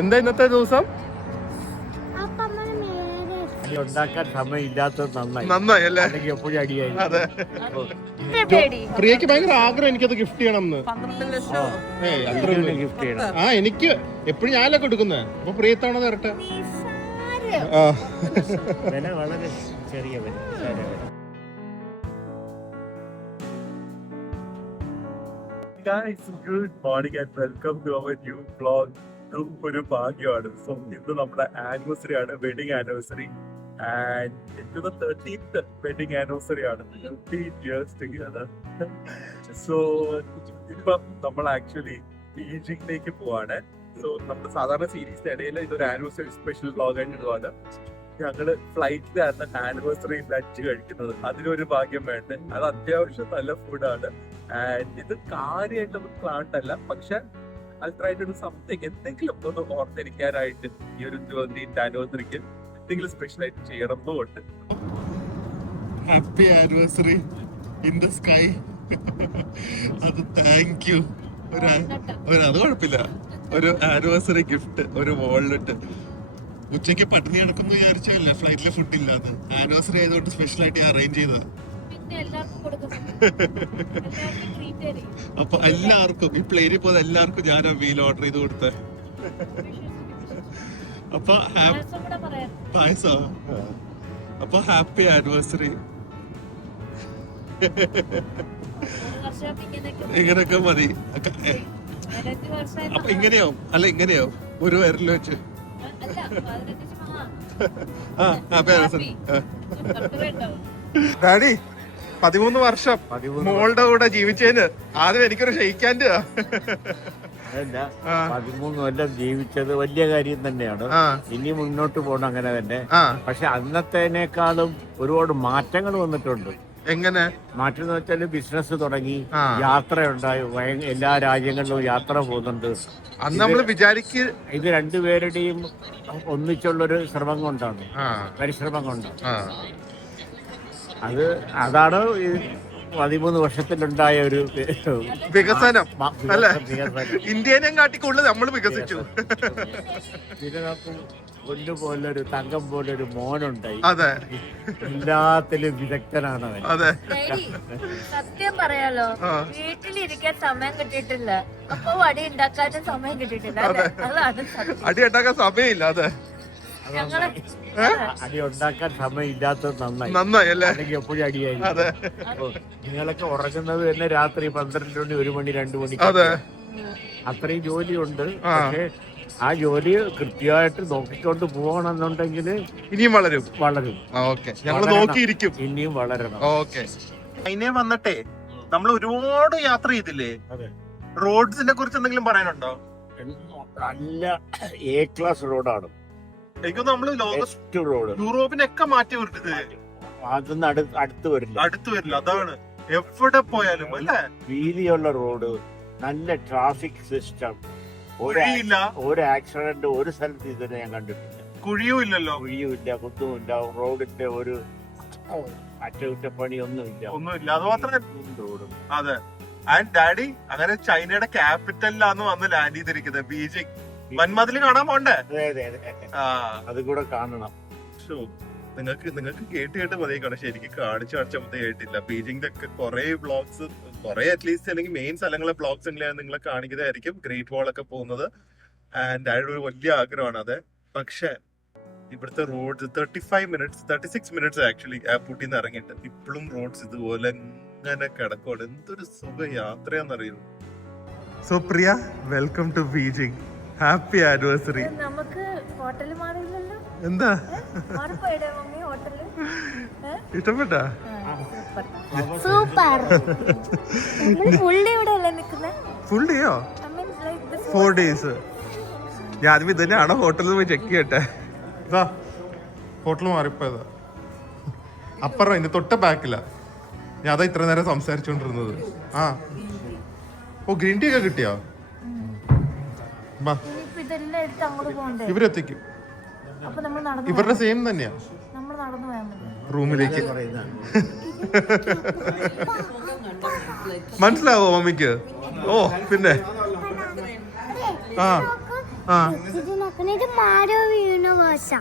എന്താ ഇന്നത്തെ ദിവസം? ഉണ്ടാക്കാൻ സമയം ഇല്ലാത്തത് നന്നായി അല്ലേ? എപ്പോഴും അടിയായി. അതെ, പ്രിയക്ക് ഭയങ്കര ആഗ്രഹം എനിക്കത് ഗിഫ്റ്റ് ചെയ്യണം എന്ന്. ഗിഫ്റ്റ് ചെയ്യണം. എനിക്ക് എപ്പോഴും ഞാനല്ലേ കൊടുക്കുന്നത്, അപ്പൊ പ്രിയത്താണോ തരട്ടെ. വില വളരെ ചെറിയ വില. Guys, good morning and welcome to our new vlog. ഒരു ഭാഗ്യമാണ്. സോ ഇന്ന് നമ്മുടെ ആനിവേഴ്സറി ആണ്, വെഡിങ് ആനിവേഴ്സറി. ആൻഡ് ഇത് 13th വെഡിങ് ആനിവേഴ്സറി ആണ്. 13 years together. സോ ഇപ്പൊ നമ്മൾ ആക്ച്വലി ബീജിംഗിലേക്ക് പോവാണ്. സോ നമ്മുടെ സാധാരണ സീരീസിന്റെ ഇടയിൽ ഇതൊരു ആനിവേഴ്സറി സ്പെഷ്യൽ വ്ലോഗ് ആയിട്ട് ഇടുവാണ്. ഞങ്ങള് ഫ്ലൈറ്റിലാണ് ആനിവേഴ്സറി ലഞ്ച് കഴിക്കുന്നത്. അതിനൊരു ഭാഗ്യം വേണ്ടേ. അത് അത്യാവശ്യം നല്ല ഫുഡാണ്. ആൻഡ് ഇത് കാര്യമായിട്ടൊന്നും പ്ലാന്റ് അല്ല, പക്ഷെ അൾട്രായിട്ടൊരു സംതിങ് എന്തെങ്കിലും ഒന്ന് ഓർത്തിരിക്കാനായിട്ട് ഈ ഒരു 13th ആനിവേഴ്സറിക്ക് എന്തെങ്കിലും സ്പെഷ്യൽ ആയിട്ട് ചെയ്യണം എന്നുണ്ട്. Happy anniversary in the sky. അത് താങ്ക് യു. അത് കുഴപ്പമില്ല. ഒരു ആനിവേഴ്സറി ഗിഫ്റ്റ്, ഒരു വാൾനട്ട്. ഉച്ചയ്ക്ക് പട്ടിണി കിടക്കുന്നു വിചാരിച്ചല്ലേ ഫ്ലൈറ്റിലെ ഫുഡ് ഇല്ലാന്ന്. ആനിവേഴ്സറി ആയതുകൊണ്ട് സ്പെഷ്യൽ ആയിട്ട് അറേഞ്ച് ചെയ്ത. അപ്പൊ എല്ലാവർക്കും ഈ പ്ലെയിനിൽ പോലെ എല്ലാവർക്കും ഞാൻ ആ മീൽ ഓർഡർ ചെയ്ത് കൊടുത്തേ. അപ്പൊ പായസോ? അപ്പൊ ഹാപ്പി ആനിവേഴ്സറി. ഇങ്ങനെയൊക്കെ മതി. അപ്പൊ ഇങ്ങനെയാവും അല്ല, ഇങ്ങനെയാവും ഒരു വിരൽ വെച്ച്. ഡാഡി 13 വർഷം മോളുടെ കൂടെ ജീവിച്ചതിന് ആദ്യം എനിക്കൊരു ഷെയ്ക്കാൻഡ്. 13 കൊല്ലം ജീവിച്ചത് വലിയ കാര്യം തന്നെയാണ്. ഇനി മുന്നോട്ട് പോകണം അങ്ങനെ തന്നെ. പക്ഷെ അന്നത്തേനേക്കാളും ഒരുപാട് മാറ്റങ്ങൾ വന്നിട്ടുണ്ട്. എങ്ങനെ മാറ്റം എന്ന് വെച്ചാല് ബിസിനസ് തുടങ്ങി, യാത്രയുണ്ടായി, എല്ലാ രാജ്യങ്ങളിലും യാത്ര പോകുന്നുണ്ട്. അന്ന് നമ്മൾ വിചാരിക്ക് ഇത് രണ്ടുപേരുടെയും ഒന്നിച്ചുള്ളൊരു ശ്രമം കൊണ്ടാണ്, പരിശ്രമം കൊണ്ടാണ്. അതാണ് 13 വർഷത്തിലുണ്ടായ ഒരു വികസനം അല്ലെ. ഇന്ത്യനെ കാട്ടിക്കൊണ്ട് നമ്മൾ വികസിച്ചു. പൊന്നുപോലൊരു തങ്കം പോലൊരു മോനുണ്ടായി. അതെ, എല്ലാത്തിലും വിദഗ്ധനാണ് അവൻ. അതെ, സത്യം പറയാലോ, വീട്ടിലിരിക്കാൻ സമയം കിട്ടിയിട്ടില്ല. അപ്പൊ വടി ഉണ്ടാക്കാനും സമയം കിട്ടിയിട്ടില്ല. അടി ഉണ്ടാക്കാൻ സമയമില്ല. അതെ, അടി ഉണ്ടാക്കാൻ സമയം ഇല്ലാത്തത് നന്നായി അല്ലേ? അല്ലെങ്കിൽ എപ്പോഴും അടിയായി. നിങ്ങളൊക്കെ ഉറങ്ങുന്നത് തന്നെ രാത്രി 12 മണി, 1 മണി, 2 മണി. അതെ, അത്രയും ജോലിയുണ്ട്. പക്ഷെ ആ ജോലി കൃത്യമായിട്ട് നോക്കിക്കൊണ്ട് പോകണമെന്നുണ്ടെങ്കിൽ ഇനിയും വളരും. ഞങ്ങൾ നോക്കിയിരിക്കും, ഇനിയും വളരണം. അതിനെ വന്നിട്ടേ നമ്മൾ ഒരുപാട് യാത്ര ചെയ്തില്ലേ? റോഡ്സിനെ കുറിച്ച് എന്തെങ്കിലും പറയാനുണ്ടോ? നല്ല എ ക്ലാസ് റോഡാണ്. എനിക്കൊന്ന് നമ്മള് യൂറോപ്പിനൊക്കെ മാറ്റി വിട്ടത് അതൊന്നും അടുത്ത് വരില്ല. അതാണ് എവിടെ പോയാലും അല്ലേ? വീതിയുള്ള റോഡ്, നല്ല ട്രാഫിക് സിസ്റ്റം, ഒരു ആക്സിഡന്റ് ഒരു സ്ഥലത്ത് ഇതുവരെ ഞാൻ കണ്ടിട്ടില്ല. കുഴിയുമില്ല, കുത്തുമില്ല, റോഡിന്റെ ഒരു അറ്റകുറ്റപ്പണി ഒന്നുമില്ല. അത് മാത്രമേ. അതെ. ആൻഡ് ഡാഡി അങ്ങനെ ചൈനയുടെ ക്യാപിറ്റലിലാണ് വന്ന് ലാൻഡ് ചെയ്തിരിക്കുന്നത്, ബീജിംഗ്. വൻമതിൽ കാണാൻ പോണ്ടേ? അത് കൂടെ കാണണം. നിങ്ങൾക്ക് കേട്ട് മതിയാക്കണം. ശരിക്കും കാണിച്ച മതിയായിട്ടില്ല. ബീജിംഗിലൊക്കെ കുറെ ബ്ലോഗ്സ്, കുറെ അറ്റ്ലീസ്റ്റ് അല്ലെങ്കിൽ മെയിൻ സ്ഥലങ്ങളെ ബ്ലോഗ്സ് എങ്ങനെയാണ് നിങ്ങളെ കാണിക്കുന്നതായിരിക്കും. ഗ്രേറ്റ് വാൾ ഒക്കെ പോകുന്നത്. ആൻഡ് അതിന്റെ ഒരു വലിയ ആഗ്രഹമാണ് അത്. പക്ഷെ ഇവിടുത്തെ റോഡ്സ് 36 മിനിറ്റ്സ് ആക്ച്വലി എയർപോർട്ടിൽ നിന്ന് ഇറങ്ങിയിട്ട് ഇപ്പോഴും റോഡ്സ് ഇതുപോലെ ഇങ്ങനെ കിടക്കോട്. എന്തൊരു സുഖ യാത്രയാന്നറിയുന്നു. So Priya, welcome to Beijing. Happy anniversary. നമുക്ക് ഹോട്ടലിൽ മാറിയില്ലല്ലോ. എന്താ ഇഷ്ടപ്പെട്ട? സൂപ്പർ. ഫുൾ ഡേയോ? 4 days. ഞാൻ ആദ്യം ഇത് തന്നെയാണോ ഹോട്ടലിൽ പോയി ചെക്ക് ചെയ്യട്ടെ. ഇതാ ഹോട്ടൽ മാറിപ്പോയതാ. അപ്പുറം ഇനി തൊട്ട ബാക്കില്ല. ഞാൻ അതാ ഇത്ര നേരം സംസാരിച്ചോണ്ടിരുന്നത്. ഗ്രീൻ ടീ ഒക്കെ കിട്ടിയോ? ഇവരെത്തിക്കും. ഇവരുടെ സെയിം തന്നെയാ. റൂമിലേക്ക് മനസ്സിലാവോ മമ്മിക്ക്? ഓ പിന്നെ ഇത് നോക്കണ ഇത് മാരോ യൂണിവേഴ്സ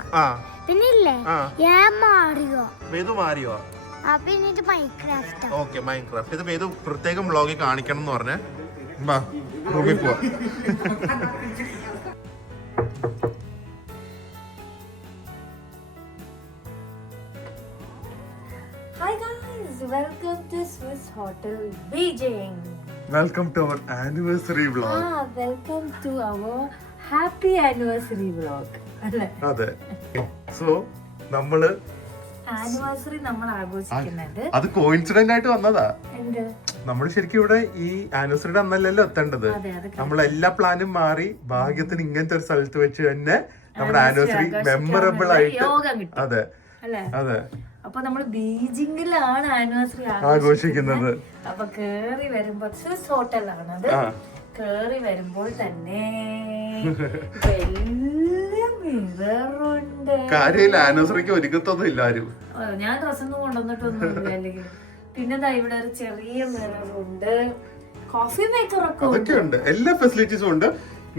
പിന്നെ ഇല്ലേ ഞാൻ മാറിയോ വേദു മാറിയോ പിന്നെ ഇത് മൈൻക്രാഫ്റ്റ് ഓക്കെ മൈൻക്രാഫ്റ്റ് ഇത് വേദു പ്രത്യേകം വ്ളോഗിൽ കാണിക്കണം എന്ന് പറഞ്ഞേ ബാ റൂമിൽ പോവാ Hi guys, welcome to Swiss Hotel Beijing. Welcome to our anniversary vlog Welcome to our happy anniversary vlog. അല്ലേ? അതെ സോ നമ്മള് ആനിവേഴ്സറി നമ്മൾ ആഘോഷിക്കുന്നുണ്ട്. അത് കോയിൻസിഡന്റ് ആയിട്ട് വന്നതാ എന്ത്? നമ്മൾ ശരിക്കും ഇവിടെ ഈ ആനിവേഴ്സറിയുടെ അന്നല്ലല്ലോ എത്തേണ്ടത് അതെ, അത് നമ്മൾ എല്ലാ പ്ലാനും മാറി ഭാഗ്യത്തിന് ഇങ്ങനത്തെ ഒരു സ്ഥലത്ത് വെച്ച് തന്നെ നമ്മുടെ ആനിവേഴ്സറി മെമ്മറബിൾ ആയിട്ട് യോഗം കിട്ടി. അതെ അല്ലേ? അതെ അപ്പൊ നമ്മൾ ബീജിംഗിലാണ് ആനിവേഴ്സറി ആഘോഷിക്കുന്നത് അപ്പൊ കേറി വരുമ്പോ സ്വിസ് ഹോട്ടലാണത്. കേറി വരുമ്പോൾ തന്നെ വലിയ മിററുണ്ട്. കാര്യമില്ല ആനിവേഴ്സറിക്ക് ഒരുക്കത്തൊന്നും ഇല്ല ആരും. ഞാൻ ഡ്രസ്സൊന്നും കൊണ്ടുവന്നിട്ടൊന്നുമില്ല അല്ലെങ്കിൽ. പിന്നെന്താ ഇവിടെ ഒരു ചെറിയ മിററുണ്ട്, കോഫി മേക്കർ ഒക്കെ ഉണ്ട്. അതൊക്കെ ഉണ്ട്, എല്ലാ ഫെസിലിറ്റീസും ഉണ്ട്.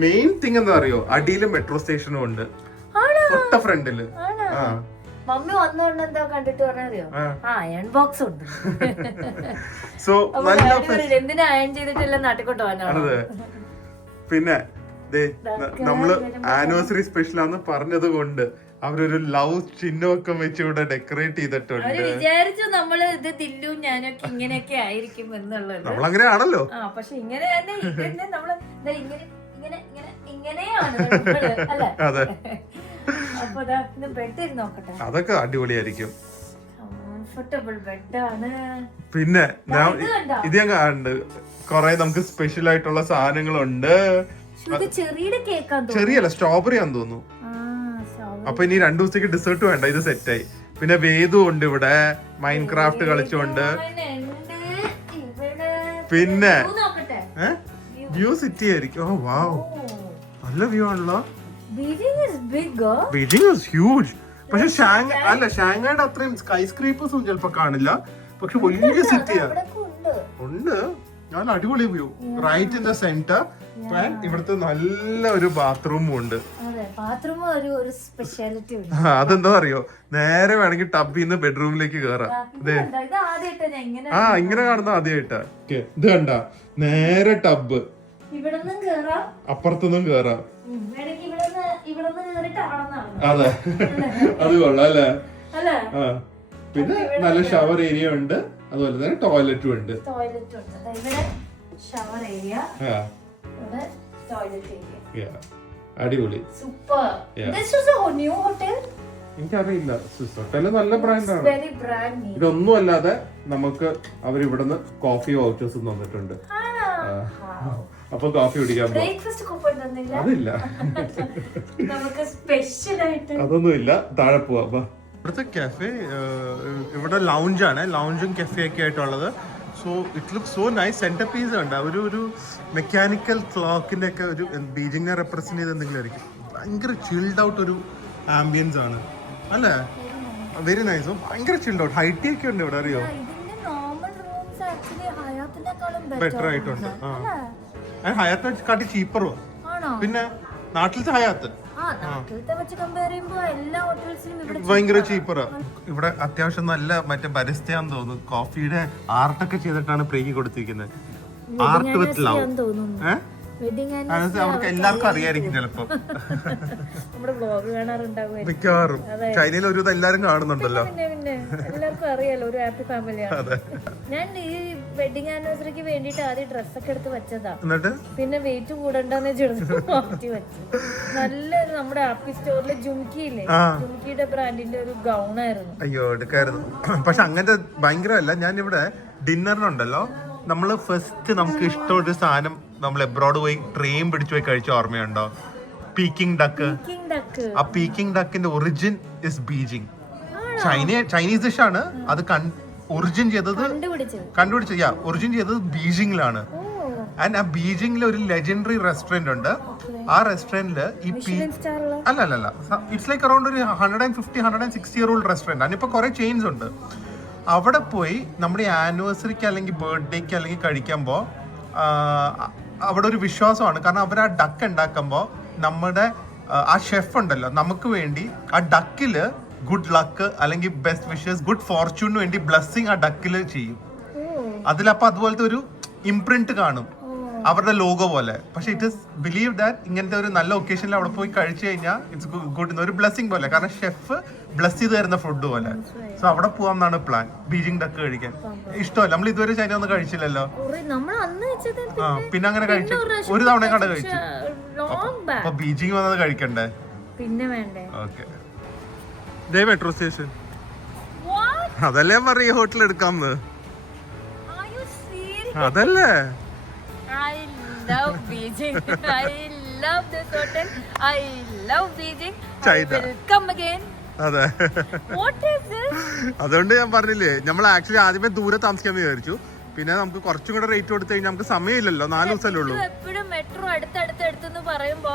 മെയിൻ തിങ് എന്താ അറിയോ, അടിയില് മെട്രോ സ്റ്റേഷനും ഉണ്ട് തൊട്ട ഫ്രണ്ടില്. മമ്മി വന്നോണ്ട് എന്താ കണ്ടിട്ട് പറഞ്ഞറിയോ, അയൺ ബോക്സ് ഉണ്ട്. സോ നല്ല എന്തിനാ അയൺ ചെയ്തിട്ടില്ല നാട്ടിക്കോട്ട് പോകാനാണ്. പിന്നെ നമ്മള് ആനിവേഴ്സറി സ്പെഷ്യൽ ആണെന്ന് പറഞ്ഞത് കൊണ്ട് അവരൊരു ലവ് ചിഹ്നമൊക്കെ വെച്ച് ഇവിടെ ഡെക്കറേറ്റ് ചെയ്തിട്ടുണ്ട്. അവര് വിചാരിച്ചു നമ്മള് ഇത് തില്ലും ഞാനൊക്കെ ഇങ്ങനെയൊക്കെ ആയിരിക്കും എന്നുള്ളത്. നമ്മളങ്ങനെയാണല്ലോ. പക്ഷെ ഇങ്ങനെ തന്നെ ഇങ്ങനെ നമ്മള് ഇങ്ങനെ ഇങ്ങനെ ഇങ്ങനെ ഇങ്ങനെയാണ് അല്ലെ. അതെ, അപ്പൊ ബെഡ് നോക്കട്ടെ, അതൊക്കെ അടിപൊളിയായിരിക്കും. കംഫർട്ടബിൾ ബെഡാണ്. പിന്നെ ഇത് ഞാൻ കാണുന്നുണ്ട് കൊറേ നമുക്ക് സ്പെഷ്യൽ ആയിട്ടുള്ള സാധനങ്ങളുണ്ട്. ചെറിയ കേക്കാന്ന് ചെറിയല്ല, സ്ട്രോബെറി ആണെന്ന് തോന്നുന്നു. അപ്പൊ ഇനി 2 ദിവസത്തേക്ക് ഡെസേർട്ട് വേണ്ട, ഇത് സെറ്റായി. പിന്നെ വേദു ഉണ്ട് ഇവിടെ മൈൻക്രാഫ്റ്റ് കളിച്ചുകൊണ്ട്. പിന്നെ വ്യൂ സിറ്റി ആയിരിക്കും. ഓ വാവ്, നല്ല വ്യൂ ആണല്ലോ. Beijing is huge. പക്ഷെ ഷാങ്ഹായുടെ അത്രയും സ്കൈ സ്ക്രീപ്പേഴ്സും ചിലപ്പോ കാണില്ല, പക്ഷെ വലിയ സിറ്റിയാ. ഉണ്ട്, നല്ല അടിപൊളി view right in the centre. ഇവിടുത്തെ നല്ല ഒരു ബാത്റൂമും ഉണ്ട്. അതെന്താ അറിയോ, നേരെ വേണമെങ്കിൽ ടബിൽ നിന്ന് ബെഡ്റൂമിലേക്ക് കേറാം. ഇങ്ങനെ കാണുന്ന ആദ്യമായിട്ടാ. ഇത് കണ്ട, നേരെ ടബ്, അപ്പുറത്തൊന്നും കേറാം. അതെ, അത് കൊള്ളാം അല്ലേ. പിന്നെ നല്ല ഷവർ ഏരിയ ഉണ്ട്, അതുപോലെ തന്നെ ടോയ്ലറ്റും ഉണ്ട്. അടിപൊളി, എനിക്കറിയില്ല. സ്വിസ് ഹോട്ടല് നല്ല ബ്രാൻഡാണ്. ഇതൊന്നും അല്ലാതെ നമുക്ക് അവരിവിടുന്ന് കോഫി വൗച്ചേഴ്സ് തന്നിട്ടുണ്ട്. അപ്പൊ കോഫി കുടിക്കാൻ അതില്ല, അതൊന്നുമില്ല. താഴെ പോവാ. ഇവിടുത്തെ കഫേ, ഇവിടെ ലൗഞ്ചാണ്, ലൗഞ്ചും കഫേ ഒക്കെ ആയിട്ടുള്ളത്. So it look so nice. Centre piece ഉണ്ട്, ഒരു മെക്കാനിക്കൽ ക്ലോക്കിന്റെ ഒക്കെ ഒരു ബീജിങ്ങിനെ റെപ്രസെന്റ് ചെയ്ത് എന്തെങ്കിലും ആയിരിക്കും. ഭയങ്കര ചിൽഡ് ഔട്ട് ഒരു ആംബിയൻസ് ആണ് അല്ലേ, വെരി നൈസ്. ഭയങ്കര ചിൽഡ് ഔട്ട്. ഹൈറ്റി ഒക്കെ ഉണ്ട് ഇവിടെ, അറിയോ. ബെറ്റർ ആയിട്ടുണ്ട്. ഹയാത്ത് കാട്ടി ചീപ്പറും. പിന്നെ നാട്ടിലത്തെ ഹയാത്ത് ഭയങ്കര ചീപ്പറാ. ഇവിടെ അത്യാവശ്യം നല്ല മറ്റേ പരിസ്ഥിതിയാന്ന് തോന്നുന്നു. കോഫിയുടെ ആർട്ടൊക്കെ ചെയ്തിട്ടാണ് പ്രീക്ക് കൊടുത്തിരിക്കുന്നത്. Art with love. അവർക്ക് എല്ലാവർക്കും അറിയായിരിക്കും ചിലപ്പോ, മിക്കവാറും. ചൈനയിൽ ഒരു എല്ലാരും കാണുന്നുണ്ടല്ലോ. എല്ലാവർക്കും അറിയാലോ, ഒരു ഹാപ്പി ഫാമിലിയാണ്. ഞാൻ ഈ വെഡിങ് ആനിവേഴ്സറിക്ക് വേണ്ടിട്ട് ആദ്യം ഡ്രസ്സൊക്കെ എടുത്ത് വെച്ചതാ. എന്നിട്ട് പിന്നെ വെയിറ്റ് കൂടണ്ടെന്ന് വെച്ചെടുത്ത് മാറ്റി വെച്ചു. നല്ലൊരു നമ്മുടെ ഹാപ്പി സ്റ്റോറിലെ ജുംകിയില്ലേ, ജുംകിയുടെ ബ്രാൻഡിന്റെ ഒരു ഗൗൺ ആയിരുന്നു. അയ്യോ, എടുക്കായിരുന്നു. പക്ഷെ അങ്ങനത്തെ ഭയങ്കരമല്ല. ഞാനിവിടെ ഡിന്നറിനുണ്ടല്ലോ, നമ്മള് ഫസ്റ്റ് നമുക്ക് ഇഷ്ടമുള്ള സാധനം നമ്മൾ എബ്രോഡ് പോയി ട്രെയിൻ പിടിച്ചു പോയി കഴിച്ച ഓർമ്മയുണ്ടോ? Peking duck. ആ പീക്കിംഗ് ഡക്കിന്റെ origin is Beijing. Chinese dish ആണ് അത്. ഒറിജിൻ ചെയ്തത് ഒറിജിൻ ചെയ്തത് ബീജിംഗിലാണ്. ആൻഡ് ആ ബീജിംഗിൽ ഒരു ലെജൻഡറി റെസ്റ്റോറന്റ് ഉണ്ട്. ആ റെസ്റ്റോറന്റില് ഈ അല്ല ഇറ്റ്സ് ലൈക്ക് അറൌണ്ട് ഒരു 150-160 ഇയർ ഓൾഡ് റെസ്റ്റോറന്റ് ആണ്. ഇപ്പൊ കുറെ ചെയിൻസ് ഉണ്ട്. അവിടെ പോയി നമ്മുടെ ആനിവേഴ്സറിക്ക് അല്ലെങ്കിൽ ബർത്ത്ഡേക്ക് അല്ലെങ്കിൽ കഴിക്കുമ്പോൾ അവിടെ ഒരു വിശ്വാസമാണ്. കാരണം അവർ ആ ഡക്ക് ഉണ്ടാക്കുമ്പോൾ നമ്മുടെ ആ ഷെഫ് ഉണ്ടല്ലോ നമുക്ക് വേണ്ടി ആ ഡക്കില് ഗുഡ് ലക്ക് അല്ലെങ്കിൽ ബെസ്റ്റ് വിഷസ് ഗുഡ് ഫോർച്യൂണിന് വേണ്ടി ബ്ലെസ്സിങ് ആ ഡക്കില് ചെയ്യും. അതിലപ്പോ അതുപോലത്തെ ഒരു ഇംപ്രിന്റ് കാണും അവരുടെ ലോഗോ പോലെ. പക്ഷെ ഇറ്റ് ഇസ് ബിലീവ് ദാറ്റ് ഇങ്ങനത്തെ ഒരു നല്ല ഒക്കേഷനിൽ അവിടെ പോയി കഴിച്ചു കഴിഞ്ഞാൽ ഇറ്റ്സ് ഗുഡ്, ഒരു ബ്ലെസ്സിങ് പോലെ. കാരണം ഷെഫ് ബ്ലെസ് ചെയ്ത് തരുന്ന ഫുഡ് പോലെ. സോ അവിടെ പോവാന്നാണ് പ്ലാൻ, ബീജിംഗ് ഡക്ക് കഴിക്കാൻ. ഇഷ്ടമല്ല, നമ്മൾ ഇതുവരെ ചൈന ഒന്നും കഴിച്ചില്ലല്ലോ. പിന്നെ അങ്ങനെ കഴിച്ചു, ഒരു തവണ കണ്ട കഴിച്ചു. അപ്പൊ ബീജിംഗ് വന്നത് കഴിക്കണ്ടേ? പിന്നെ വേണ്ടേ? ഓക്കെ, ഇതേ മെട്രോ സ്റ്റേഷൻ. അതല്ലേ പറയ ഹോട്ടൽ എടുക്കാമെന്ന്. അതല്ലേ I love Beijing. I love this hotel. I love Beijing. China. I will come again. അതെ. What is this? അതുകൊണ്ട് ഞാൻ പറഞ്ഞില്ലേ, നമ്മൾ ആക്ച്വലി ആദ്യമേ ദൂരെ താമസിക്കാന്ന് വിചാരിച്ചു. പിന്നെ നമുക്ക് കുറച്ചും കൂടെ റേറ്റ് കൊടുത്തു കഴിഞ്ഞാൽ നമുക്ക് സമയമില്ലല്ലോ, 4 ദിവസമല്ലേ ഉള്ളൂ. എപ്പോഴും മെട്രോ അടുത്തടുത്ത് പറയുമ്പോ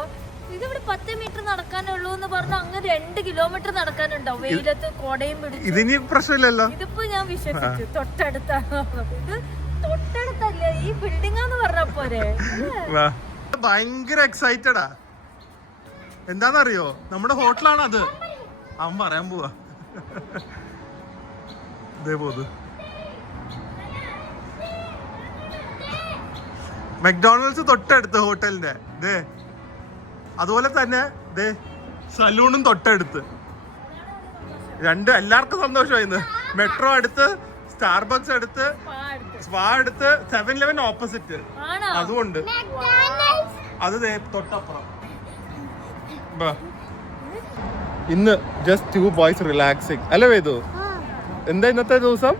ഇതിവിടെ 10 മീറ്റർ നടക്കാനുള്ളൂ എന്ന് പറഞ്ഞ അങ്ങ് 2 കിലോമീറ്റർ നടക്കാനുണ്ടാവും. വെയിലത്ത് കോടയും പിടിച്ചു. ഇതിനി പ്രശ്നമില്ലല്ലോ. ഇതിപ്പോ ഞാൻ വിശ്വസിച്ചു തൊട്ടടുത്താണ്. ഇത് തൊട്ടടുത്തല്ലേ, ഈ ബിൽഡിംഗ് എന്ന് പറഞ്ഞപ്പോരെ. ഭയങ്കര എക്സൈറ്റഡാ. എന്താന്നറിയോ, നമ്മുടെ ഹോട്ടലാണ് അത്. അവൻ പറയാൻ പോവാ. ഇതേ പോത് മെക്ഡോണൽഡ്സ് തൊട്ടടുത്ത് ഹോട്ടലിന്റെ. ദേ അതുപോലെ തന്നെ ദേ സലൂണും തൊട്ടടുത്ത്. എല്ലാവർക്കും സന്തോഷമായിന്ന്. മെട്രോ അടുത്ത്, സ്റ്റാർബക്സ് അടുത്ത്, സ്പാ അടുത്ത്, 7-Eleven ഓപ്പോസിറ്റ്. അതുകൊണ്ട് അത് തൊട്ടപ്പുറം. ഇന്ന് ജസ്റ്റ് 2 ബോയ്സ് റിലാക്സിങ് അല്ലേ വേദു? എന്താ ഇന്നത്തെ ദിവസം?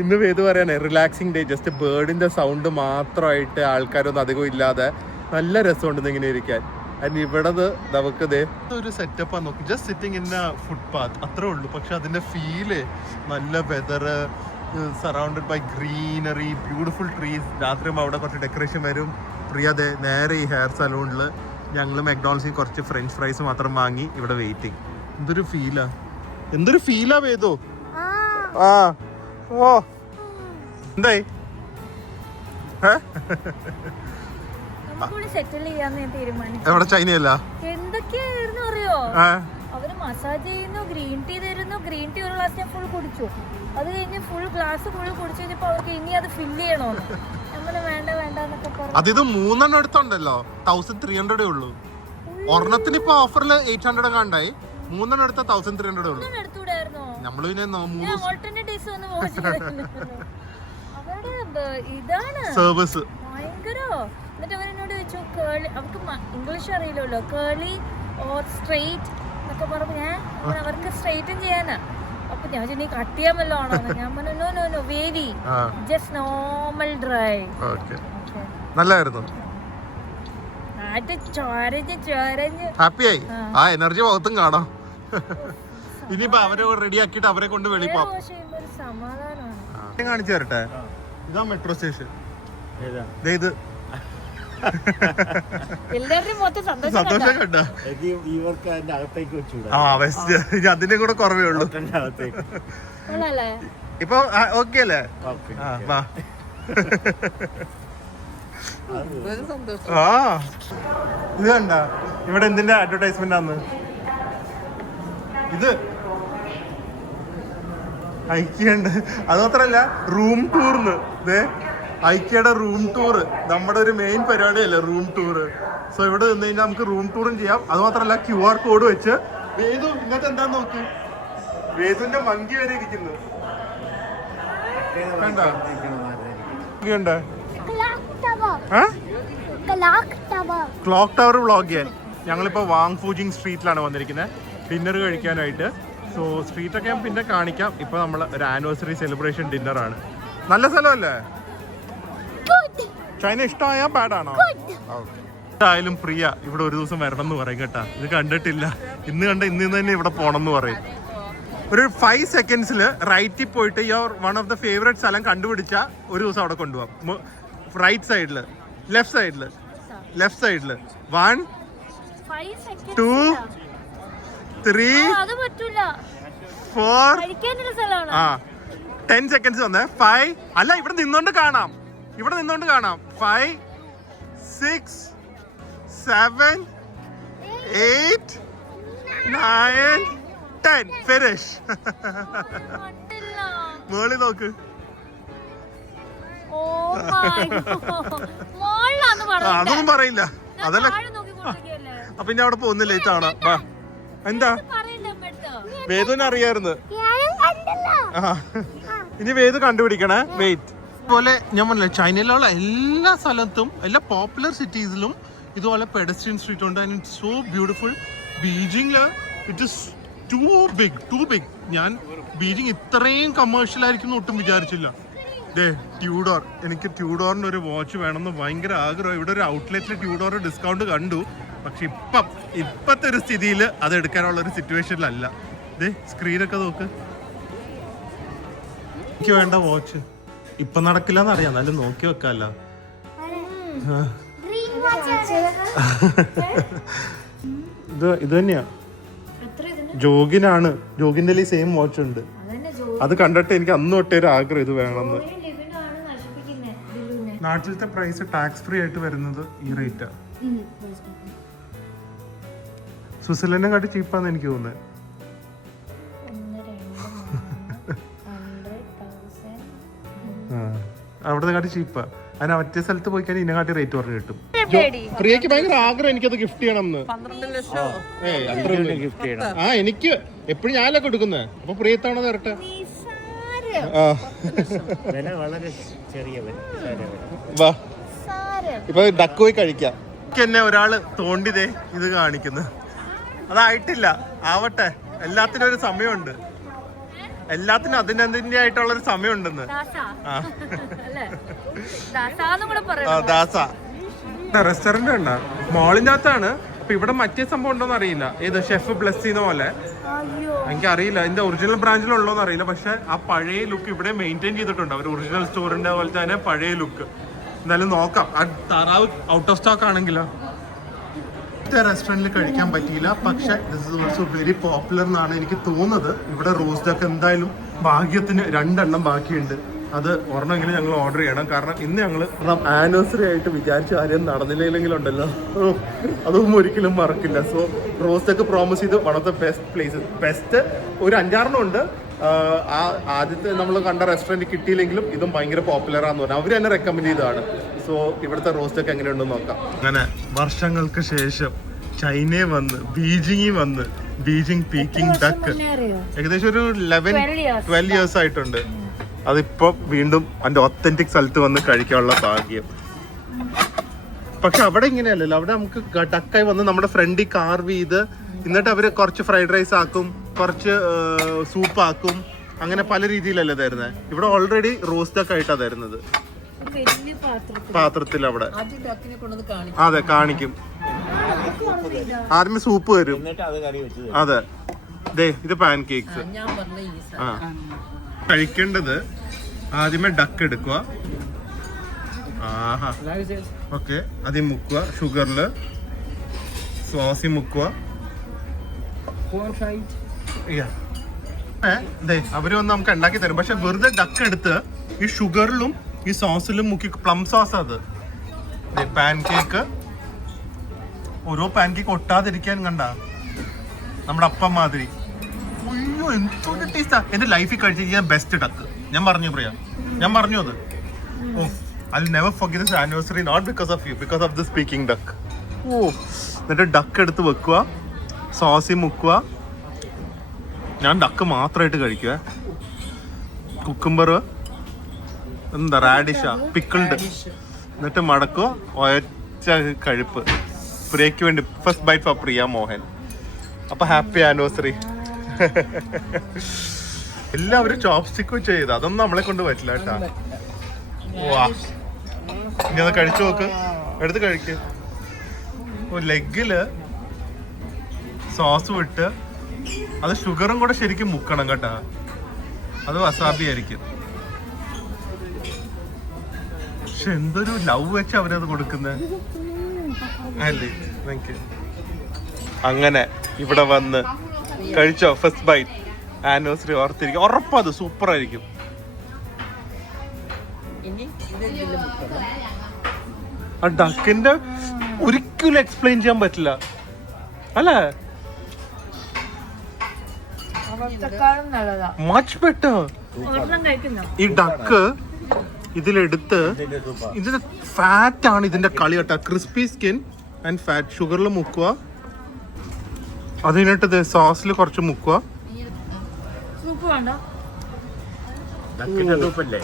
ഇന്ന് വേദു പറയാനേ റിലാക്സിങ് ഡേ. ജസ്റ്റ് ബേർഡിന്റെ സൗണ്ട് മാത്രമായിട്ട്, ആൾക്കാരൊന്നും അധികം ഇല്ലാതെ നല്ല രസമുണ്ട് ഇങ്ങനെ ഇരിക്കാൻ. ആൻഡ് ഇവിടെ നമുക്ക് ഒരു സെറ്റപ്പാ നോക്കി. ജസ്റ്റ് സിറ്റിംഗ് ഇൻ ഫുട്പാത്ത് അത്രേ ഉള്ളൂ. പക്ഷെ അതിന്റെ ഫീല് നല്ല weather, surrounded by greenery, beautiful trees. രാത്രിയാകുമ്പോൾ അവിടെ കുറച്ച് ഡെക്കറേഷൻ വരും. പ്രിയതെ നേരെ ഈ ഹെയർ സലൂണിൽ ഞങ്ങൾ മെക്ഡോണൽഡ്സിൽ കുറച്ച് ഫ്രഞ്ച് ഫ്രൈസ് മാത്രം വാങ്ങി ഇവിടെ വെയിറ്റിംഗ്. എന്തൊരു ഫീലാ വേദോ. ആ ഓ എന്തായി? എവിടെ? ചൈനയല്ല. എന്തൊക്കെയായിരുന്നു അറിയോ? അവര് മസാജ് ചെയ്യുന്നു, ഗ്രീൻ ടീ തരുന്നു. ഗ്രീൻ ടീ ഒരു ഗ്ലാസ് ഞാൻ ഫുൾ കുടിച്ചു. അത് കഴിഞ്ഞ് ഫുൾ കുടിച്ചു കഴിഞ്ഞപ്പോ അവർക്ക് ഇനി അത് ഫില്ല് ചെയ്യണോന്ന്. നമ്മള് വേണ്ട എന്നൊക്കെ പറഞ്ഞു. അത് 3 എടുത്തുണ്ടല്ലോ, 1300 ഉള്ളൂ. ഒരെണ്ണത്തിന് ഇപ്പൊ ഓഫറിൽ 800 കണ്ടായി. 3 എടുത്ത 1300 ഉള്ളൂ. നമ്മള് പിന്നെ ഇതാണ് സർവീസ് ഭയങ്കര. എന്നിട്ട് അവരെന്നോട് ചോദിച്ചു, കേളി, അവർക്ക് ഇംഗ്ലീഷ് അറിയില്ലല്ലോ, കേളി ഓർ സ്ട്രെയിറ്റ് എന്നൊക്കെ പറഞ്ഞു. അവർക്ക് സ്ട്രെയിറ്റും ചെയ്യാനാ. അപ്പൊ ഞാൻ നീ കട്ട് ചെയ്യാൻ വല്ലോ ആണോ? ഞാൻ പറഞ്ഞു no very, just normal dry. നല്ലായിരുന്നു. ഹാപ്പിയായി. ആ എനർജി മുഖത്തും കാണാം. ഇനിയിപ്പോ അവരെ റെഡിയാക്കിട്ട് അവരെ കൊണ്ട് വെളിയിൽ പോവാം. കാണിച്ചു തരട്ടെ. ഇതാ മെട്രോ സ്റ്റേഷൻ. ഇത് സന്തോഷം കണ്ട. ആ വെസ്റ്റ് അതിന്റെ കൂടെ കുറവേ ഉള്ളൂ. ഇപ്പൊ ഓക്കെ അല്ലേ? ആ ഇത് കണ്ട, ഇവിടെ എന്തിന്റെ അഡ്വർടൈസ്മെന്റ് ആന്ന്? ഇത് ഐക്യുണ്ട്. അത് മാത്രല്ല റൂം ടൂർന്ന്. ഐക്യയുടെ റൂം ടൂർ നമ്മുടെ ഒരു മെയിൻ പരിപാടിയല്ലേ റൂം ടൂർ. സോ ഇവിടെ നിന്ന് കഴിഞ്ഞാൽ നമുക്ക് റൂം ടൂറും ചെയ്യാം. അത് മാത്രല്ല QR കോഡ് വെച്ച്. വേദു ഇങ്ങനത്തെ എന്താന്ന് നോക്ക്, വേദുവിന്റെ മങ്കി വരെ ഇരിക്കുന്നു. ക്ലോക്ക് ടവർ വ്ളോഗ് ചെയ്യാൻ ഞങ്ങളിപ്പോ വാങ് ഫൂജിങ് സ്ട്രീറ്റിലാണ് വന്നിരിക്കുന്നത് ഡിന്നർ കഴിക്കാനായിട്ട്. സോ സ്ട്രീറ്റൊക്കെ ഞാൻ പിന്നെ കാണിക്കാം. ഇപ്പൊ നമ്മൾ ഒരു ആനിവേഴ്സറി സെലിബ്രേഷൻ ഡിന്നറാണ്. നല്ല സ്ഥലമല്ലേ? ചൈന ഇഷ്ടമായ പാടാണോ? എന്തായാലും പ്രിയ ഇവിടെ ഒരു ദിവസം വരണം എന്ന് പറയും കേട്ടാ. ഇത് കണ്ടിട്ടില്ല, ഇന്ന് തന്നെ ഇവിടെ പോണം എന്ന് പറയും. ഒരു 5 സെക്കൻഡ്സിൽ റൈറ്റിൽ പോയിട്ട് your one of the favourite സ്ഥലം കണ്ടുപിടിച്ച ഒരു ദിവസം അവിടെ കൊണ്ടുപോകാം. റൈറ്റ് സൈഡില്, ലെഫ്റ്റ് സൈഡില് 1 2 3 4 10 സെക്കൻഡ്സ് വന്നേ. 5 അല്ല ഇവിടെ നിന്നോണ്ട് കാണാം. ഇവിടെ നിന്നോണ്ട് കാണാം. 5, 6, 7, 8, 9, 10. ഫിനിഷ്. മോളി നോക്ക്. അതൊന്നും പറയില്ല. അതല്ല. അപ്പൊ ഇനി അവിടെ പോകുന്ന ലേറ്റ് ആണോ? എന്താ വേദുവിനെ അറിയായിരുന്നു. ഇനി വേദു കണ്ടുപിടിക്കണേ. വെയിറ്റ്. ഇതുപോലെ ഞാൻ പറഞ്ഞില്ല, ചൈനയിലുള്ള എല്ലാ സ്ഥലത്തും എല്ലാ പോപ്പുലർ സിറ്റീസിലും ഇതുപോലെ പെഡസ്ട്രിയൻ സ്ട്രീറ്റ് ഉണ്ട്. And it's so beautiful. ബീജിംഗില് ഇറ്റ് ഇസ് ടു ബിഗ്. ഞാൻ ബീജിംഗ് ഇത്രയും കമേഴ്ഷ്യൽ ആയിരിക്കും ഒട്ടും വിചാരിച്ചില്ല. ട്യൂഡോർ, എനിക്ക് ട്യൂഡോറിന്റെ ഒരു വാച്ച് വേണമെന്ന് ഭയങ്കര ആഗ്രഹം. ഇവിടെ ഒരു ഔട്ട്ലെറ്റിൽ ട്യൂഡോർ ഡിസ്കൗണ്ട് കണ്ടു, പക്ഷെ ഇപ്പത്തെ ഒരു സ്ഥിതിയിൽ അത് എടുക്കാനുള്ള ഒരു സിറ്റുവേഷനിലല്ല. സ്ക്രീനൊക്കെ നോക്ക്. എനിക്ക് വേണ്ട വാച്ച് ഇപ്പൊ നടക്കില്ല എന്നറിയാം, എന്നാലും നോക്കി വെക്കാല്ല. ഇത് തന്നെയാ ജോഗിനാണ്. ജോഗിന്റെ സെയിം വാച്ച് ഉണ്ട്. അത് കണ്ടിട്ട് എനിക്ക് അന്ന് തൊട്ടേ ഒരു ആഗ്രഹം ഇത് വേണമെന്ന്. നാട്ടിലത്തെ പ്രൈസ് ടാക്സ് ഫ്രീ ആയിട്ട് വരുന്നത് ഈ റേറ്റാ. സ്വിറ്റ്സർലൻഡിനെ കാട്ടി ചീപ്പാന്ന് എനിക്ക് തോന്നുന്നത്. അവിടുത്തെ കാട്ടി ചീപ്പാ. അതിന് മറ്റേ സ്ഥലത്ത് പോയി കഴിഞ്ഞാൽ ഇതിനെക്കാട്ടി റേറ്റ് കുറഞ്ഞ് കിട്ടും. പ്രിയക്ക് ഭയങ്കര ആഗ്രഹം എനിക്കത് ഗിഫ്റ്റ് ചെയ്യണം എന്ന്. എനിക്ക് എപ്പോഴും ഞാനല്ലേ കൊടുക്കുന്നത്. അപ്പൊ പ്രിയത്താണോ തരട്ടെ. വാ, ഇപ്പൊ ഡക്ക് പോയി കഴിക്കാം. എന്നെ ഒരാള് തോണ്ടിതേ ഇത് കാണിക്കുന്നു. അതായിട്ടില്ല, ആവട്ടെ. എല്ലാത്തിനും ഒരു സമയമുണ്ട്. എല്ലാത്തിനും അതിന്റെ ആയിട്ടുള്ളൊരു സമയമുണ്ടെന്ന്. ദാസ റെസ്റ്റോറന്റ് ഉണ്ട്, മോളിന്റെ അകത്താണ്. അപ്പൊ ഇവിടെ മറ്റേ സംഭവം ഉണ്ടോന്ന് അറിയില്ല. ഏത് ഷെഫ് ബ്ലെസ് ചെയ്യുന്ന പോലെ എനിക്കറിയില്ല. ഇതിന്റെ ഒറിജിനൽ ബ്രാഞ്ചിലുള്ളോന്ന് അറിയില്ല. പക്ഷെ ആ പഴയ ലുക്ക് ഇവിടെ മെയിൻറ്റെയിൻ ചെയ്തിട്ടുണ്ട് അവർ. ഒറിജിനൽ സ്റ്റോറിന്റെ പോലെ തന്നെ പഴയ ലുക്ക്. എന്തായാലും നോക്കാം. ആ താറാവ് ഔട്ട് ഓഫ് സ്റ്റോക്ക് ആണെങ്കിലോ. റെസ്റ്റോറന്റിൽ കഴിക്കാൻ പറ്റിയില്ല, പക്ഷെ this is also very popular എന്നാണ് എനിക്ക് തോന്നുന്നത്. ഇവിടെ റോസ്റ്റ് ഒക്കെ എന്തായാലും ഭാഗ്യത്തിന് 2 എണ്ണം ബാക്കിയുണ്ട്. അത് ഒരെണ്ണമെങ്കിലും ഞങ്ങൾ ഓർഡർ ചെയ്യണം. കാരണം ഇന്ന് ഞങ്ങൾ ആനിവേഴ്സറി ആയിട്ട് വിചാരിച്ച കാര്യം നടന്നില്ലെങ്കിലുണ്ടല്ലോ, അതൊന്നും ഒരിക്കലും മറക്കില്ല. സോ റോസ്റ്റ് ഒക്കെ പ്രോമിസ് ചെയ്ത് one of the best places. Best ഒരു 5-6 ഉണ്ട്. ആദ്യത്തെ നമ്മൾ കണ്ട റെസ്റ്റോറൻറ്റ് കിട്ടിയില്ലെങ്കിലും ഇതും ഭയങ്കര പോപ്പുലർ ആണെന്ന് പറഞ്ഞു. അവർ തന്നെ റെക്കമെൻഡ് ചെയ്തതാണ്. സോ ഇവിടുത്തെ റോസ്റ്റ് ഒക്കെ എങ്ങനെയുണ്ടെന്ന് നോക്കാം. അങ്ങനെ വർഷങ്ങൾക്ക് ശേഷം ചൈനയിൽ വന്ന് ബീജിംഗ് പീക്കിംഗ് ഡക്ക് ഏകദേശം ഒരു 11-12 ഇയേഴ്സ് ആയിട്ടുണ്ട്. അതിപ്പോ വീണ്ടും അതിന്റെ ഒത്തന്റിക് സ്ഥലത്ത് വന്ന് കഴിക്കാനുള്ള ഭാഗ്യം. പക്ഷെ അവിടെ ഇങ്ങനെയല്ലല്ലോ. അവിടെ നമുക്ക് ഡക്കായി വന്ന് നമ്മുടെ ഫ്രണ്ടിൽ കാർവ് ചെയ്ത് എന്നിട്ട് അവര് കുറച്ച് ഫ്രൈഡ് റൈസ് ആക്കും, കുറച്ച് സൂപ്പ് ആക്കും, അങ്ങനെ പല രീതിയിലല്ലേ തരുന്നത്. ഇവിടെ ഓൾറെഡി റോസ്റ്റ് ഒക്കെ ആയിട്ടാ തരുന്നത് പാത്രത്തിൽ. അവിടെ അതെ കാണിക്കും. ആദ്യമേ സൂപ്പ് തരും. അതെ, ഇത് പാൻ കേക്ക്സ്. കഴിക്കേണ്ടത് ആദ്യമേ ഡക്ക് എടുക്കുക. ആഹാ, ഓക്കെ. അതിൽ മുക്കുക, ഷുഗറില് സോസി മുക്കുക. അവര് വന്ന് നമുക്ക് ഉണ്ടാക്കി തരും. പക്ഷെ വെറുതെ ഡക്ക് എടുത്ത് ഈ ഷുഗറിലും ഈ സോസിലും മുക്കി, പ്ലം സോസ് അത്. പാൻ കേക്ക്, ഓരോ പാൻ കേക്ക് ഒട്ടാതിരിക്കാൻ കണ്ട നമ്മുടെ അപ്പം മാതിരി. അയ്യോ എന്തൊരു ടേസ്റ്റാ. എന്റെ ലൈഫിൽ കഴിച്ച ബെസ്റ്റ് ഡക്ക്. ഞാൻ പറഞ്ഞു പ്രിയ, ഞാൻ പറഞ്ഞു അത്. I'll never forget this anniversary, not because of you, because of this Peking duck. എന്നിട്ട് ഡക്ക് എടുത്ത് വെക്കുക, സോസി മുക്കുക. ഞാൻ ഡക്ക് മാത്രമായിട്ട് കഴിക്കുക. കുക്കുംബർ, എന്താ റാഡിഷാ, പിക്കിൾഡ്. എന്നിട്ട് മടക്കുക, ഒറ്റ കഴിപ്പ്. പ്രിയയ്ക്ക് വേണ്ടി ഫസ്റ്റ് ബൈറ്റ് ഫോർ പ്രിയ മോഹൻ. അപ്പൊ ഹാപ്പി ആനിവേഴ്സറി. എല്ലാവരും ചോപ്സ്റ്റിക്ക് വെച്ച് ചെയ്ത്, അതൊന്നും നമ്മളെ കൊണ്ട് പറ്റില്ല കേട്ടാ. വാ, ഇനി അത് കഴിച്ചു നോക്ക്, എടുത്ത് കഴിക്ക്. ലെഗില് സോസ് വിട്ട് അത് ഷുഗറും കൂടെ ശരിക്കും മുക്കണം കേട്ടാ. അത് വസാബി ആയിരിക്കും. പക്ഷെ എന്തൊരു ലവ് വെച്ച് അവരത് കൊടുക്കുന്നത് അല്ലേ. Thank you. അങ്ങനെ ഇവിടെ വന്ന് കഴിച്ചോ ഫസ്റ്റ് ബൈറ്റ്. ആനിവേഴ്സറി ഓർത്തിരിക്കും, ഉറപ്പത് സൂപ്പർ ആയിരിക്കും. ആ ഡക്കിന്റെ ഒരിക്കലും എക്സ്പ്ലെയിൻ ചെയ്യാൻ പറ്റില്ല അല്ലേ? അവർക്കാളും നല്ലതാ. Much better. ഒരെണ്ണം കഴിക്കുന്നോ? ഈ ഡക്ക് ഇതിലെടുത്ത് ഇതിന്റെ ഫാറ്റ് ആണ് ഇതിന്റെ കളി കേട്ടോ. ക്രിസ്പി സ്കിൻ ആൻഡ് ഫാറ്റ് ഷുഗറിൽ മുക്കുക, അത് കഴിഞ്ഞിട്ട് സോസിൽ കുറച്ച് മുക്കുക. സൂപ്പ് വേണ്ടോ? സൂപ്പല്ലേ?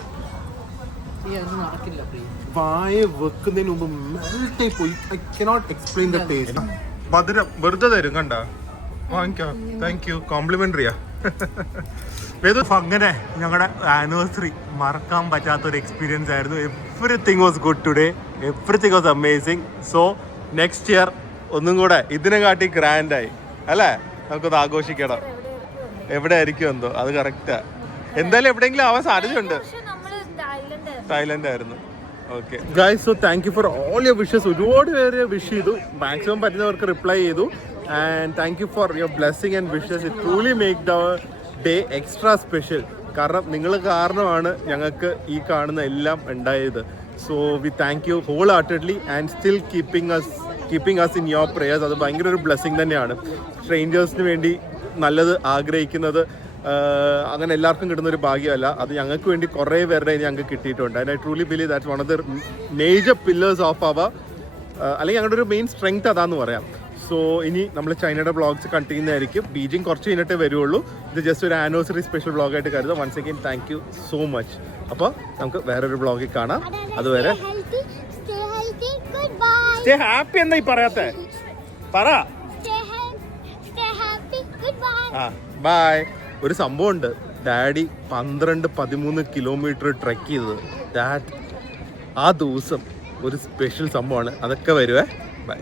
വായ വെക്കുന്നതിന് മുമ്പ് മെൽറ്റ് പോയി. I cannot explain the taste. മധുരം വെറുതെ തരും കണ്ട. വാങ്ങിക്കാം. Thank you. കോംപ്ലിമെന്ററിയാ. അങ്ങനെ ഞങ്ങളുടെ ആനിവേഴ്സറി മറക്കാൻ പറ്റാത്തൊരു എക്സ്പീരിയൻസ് ആയിരുന്നു. Everything was good today. Everything was amazing. So next year ഒന്നും കൂടെ ഇതിനെ കാട്ടി ഗ്രാൻഡായി അല്ലേ? നമുക്കൊന്ന് ആഘോഷിക്കണം. എവിടെ ആയിരിക്കും എന്തോ, അത് കറക്റ്റാ. എന്തായാലും എവിടെയെങ്കിലും ആവാൻ സാധ്യതയുണ്ട്. തായ്ലൻഡ് ആയിരുന്നു. Okay guys, so thank you for all your wishes. ഒരുപാട് പേര് വിഷ് ചെയ്തു, മാക്സിമം പറ്റുന്നവർക്ക് റിപ്ലൈ ചെയ്തു. And thank you for your blessing and wishes. It truly make our day extra special. കാരണം നിങ്ങൾ കാരണമാണ് ഞങ്ങൾക്ക് ഈ കാണുന്ന എല്ലാം ഉണ്ടായത്. So we thank you whole heartedly and still keeping us in your prayers. അത് ഭയങ്കര ഒരു ബ്ലെസ്സിങ് തന്നെയാണ്. സ്ട്രേഞ്ചേഴ്സിന് വേണ്ടി നല്ലത് ആഗ്രഹിക്കുന്നത് അങ്ങനെ എല്ലാവർക്കും കിട്ടുന്ന ഒരു ഭാഗ്യമല്ല. അത് ഞങ്ങൾക്ക് വേണ്ടി കുറേ പേരുടെ ഞങ്ങൾക്ക് കിട്ടിയിട്ടുണ്ട്. And I truly believe that's one of the major pillars of our, അല്ലെങ്കിൽ ഞങ്ങളുടെ ഒരു മെയിൻ സ്ട്രെങ്ത് അതാന്ന് പറയാം. സോ ഇനി നമ്മൾ ചൈനയുടെ വ്ളോഗ്സ് കണ്ടിന്യൂ ആയിരിക്കും. ബീജിംഗ് കുറച്ച് കഴിഞ്ഞിട്ടേ വരുള്ളൂ. ഇത് ജസ്റ്റ് ഒരു ആനിവേഴ്സറി സ്പെഷ്യൽ വ്ളോഗായിട്ട് കരുതാം. Once again thank you so much. അപ്പോൾ നമുക്ക് വേറൊരു വ്ളോഗിൽ കാണാം. അതുവരെ സ്റ്റേ ഹാപ്പി എന്നാ ഈ പറയാത്തെ? പറ. ആ ബൈ. ഒരു സംഭവം ഉണ്ട്, ഡാഡി 12-13 കിലോമീറ്റർ ട്രെക്ക് ചെയ്തത്. ആ ദിവസം ഒരു സ്പെഷ്യൽ സംഭവമാണ്. അതൊക്കെ വരുവേ. ബൈ.